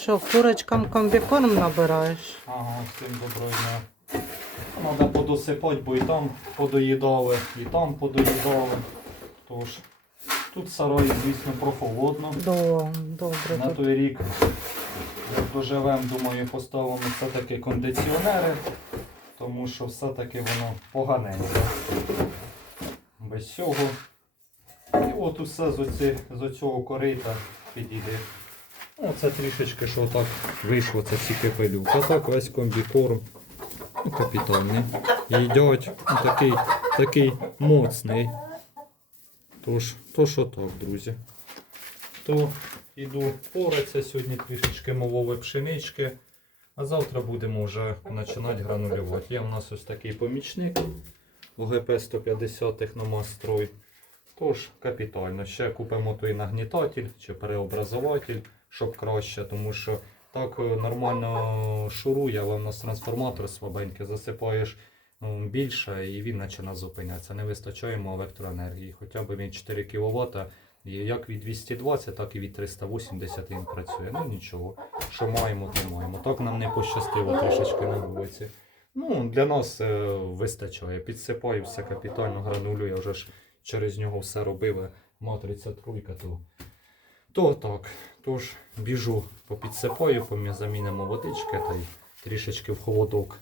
Що, курочкам комбікорм набираєш? Ага, всім доброго дня. Треба подосипати, бо і там подоїдали, і там подоїдали. Тож, тут в сараї, звісно, прохолодно. До, добре. На той рік, як доживемо, думаю, поставимо все-таки кондиціонери, тому що все-таки воно поганеньке. Без цього. І от усе з, оці, з оцього корита підійде. Ну, це трішечки, що так вийшло, це тільки пилюк. А так весь комбікорм ну, капітальний. Їдять ну, такий, такий моцний. Тож, то що так, друзі. То Іду поратися сьогодні трішечки молови пшенички, а завтра будемо вже починати гранулювати. Є у нас ось такий помічник ОГП 150 Техномастрой. Тож капітально. Ще купимо той нагнітатель чи переобразователь, щоб краще, тому що так е, нормально шурує, але у нас трансформатор слабенький, засипаєш ну, більше і він починає зупинятися. Не вистачає йому електроенергії. Хоча б він 4 кВт. Як від 220, так і від 380 він працює. Ну нічого. Що маємо, то маємо. Так нам не пощастило трішечки на вулиці. Ну, для нас е, вистачає. Підсипаю все капітально, гранулю. Я вже ж через нього все робив. Матриця тройка, то, то так. Тож біжу попідсипаю, помі замінимо водички та й трішечки в холодок